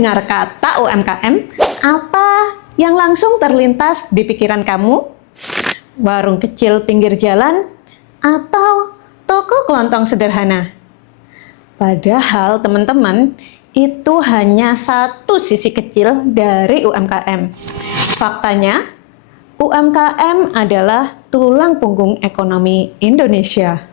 Mendengar kata UMKM, apa yang langsung terlintas di pikiran kamu? Warung kecil pinggir jalan atau toko kelontong sederhana? Padahal teman-teman, itu hanya satu sisi kecil dari UMKM. Faktanya, UMKM adalah tulang punggung ekonomi Indonesia.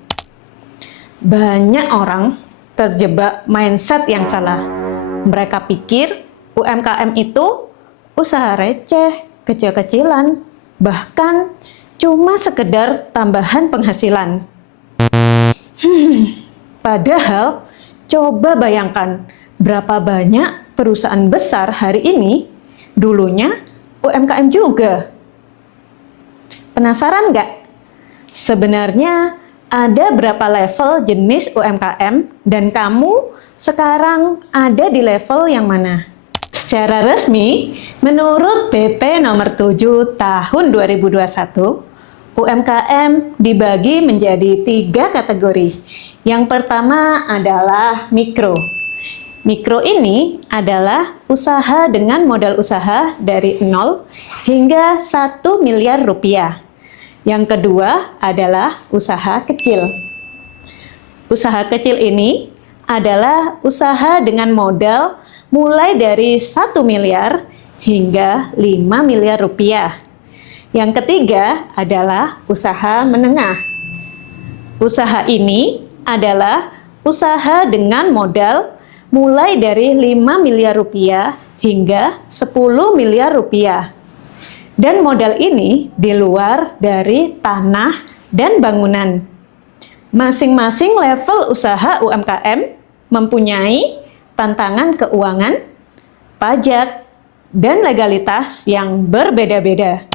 Banyak orang terjebak mindset yang salah. Mereka pikir UMKM itu usaha receh, kecil-kecilan, bahkan cuma sekedar tambahan penghasilan. Padahal, coba bayangkan berapa banyak perusahaan besar hari ini dulunya UMKM juga. Penasaran nggak? Sebenarnya ada berapa level jenis UMKM dan kamu sekarang ada di level yang mana? Secara resmi, menurut PP nomor 7 tahun 2021, UMKM dibagi menjadi 3 kategori. Yang pertama adalah mikro. Mikro ini adalah usaha dengan modal usaha dari 0 hingga 1 miliar rupiah. Yang kedua adalah usaha kecil. Usaha kecil ini adalah usaha dengan modal mulai dari 1 miliar hingga 5 miliar rupiah. Yang ketiga adalah usaha menengah. Usaha ini adalah usaha dengan modal mulai dari 5 miliar rupiah hingga 10 miliar rupiah. Dan modal ini di luar dari tanah dan bangunan. Masing-masing level usaha UMKM mempunyai tantangan keuangan, pajak, dan legalitas yang berbeda-beda.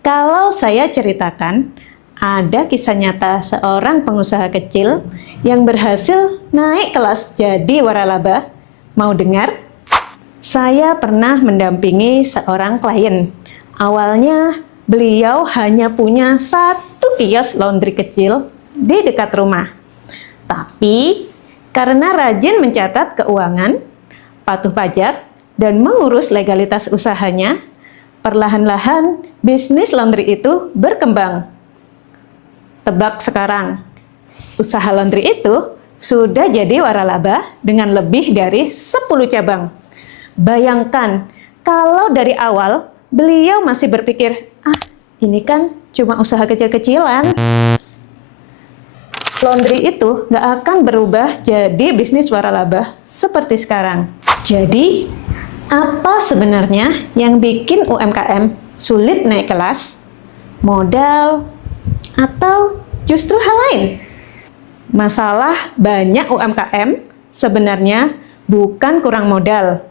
Kalau saya ceritakan, ada kisah nyata seorang pengusaha kecil yang berhasil naik kelas jadi waralaba. Mau dengar? Saya pernah mendampingi seorang klien. Awalnya, beliau hanya punya 1 kios laundry kecil di dekat rumah. Tapi, karena rajin mencatat keuangan, patuh pajak, dan mengurus legalitas usahanya, perlahan-lahan bisnis laundry itu berkembang. Tebak sekarang, usaha laundry itu sudah jadi waralaba dengan lebih dari 10 cabang. Bayangkan, kalau dari awal beliau masih berpikir, ini kan cuma usaha kecil-kecilan. Laundry itu nggak akan berubah jadi bisnis waralaba seperti sekarang. Jadi, apa sebenarnya yang bikin UMKM sulit naik kelas? Modal atau justru hal lain? Masalah banyak UMKM sebenarnya bukan kurang modal,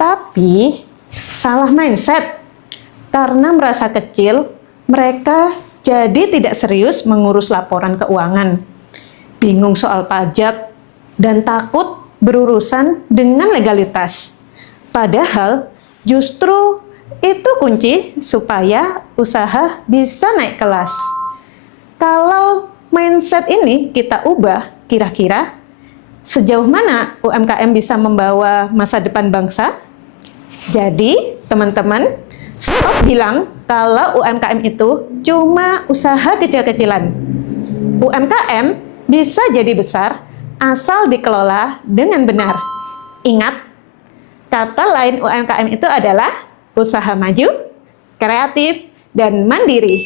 tapi salah mindset. Karena merasa kecil, mereka jadi tidak serius mengurus laporan keuangan, bingung soal pajak, dan takut berurusan dengan legalitas. Padahal justru itu kunci supaya usaha bisa naik kelas. Kalau mindset ini kita ubah, kira-kira sejauh mana UMKM bisa membawa masa depan bangsa? Jadi, teman-teman, stop bilang kalau UMKM itu cuma usaha kecil-kecilan. UMKM bisa jadi besar asal dikelola dengan benar. Ingat, kata lain UMKM itu adalah usaha maju, kreatif, dan mandiri.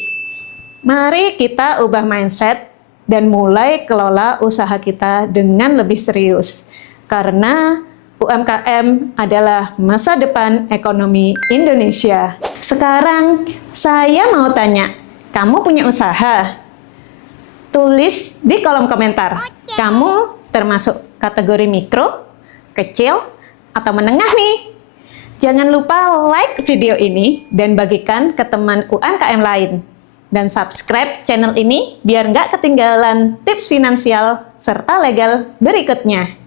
Mari kita ubah mindset dan mulai kelola usaha kita dengan lebih serius. Karena UMKM adalah masa depan ekonomi Indonesia. Sekarang saya mau tanya, kamu punya usaha? Tulis di kolom komentar. Kamu termasuk kategori mikro, kecil, atau menengah nih? Jangan lupa like video ini dan bagikan ke teman UMKM lain. Dan subscribe channel ini biar nggak ketinggalan tips finansial serta legal berikutnya.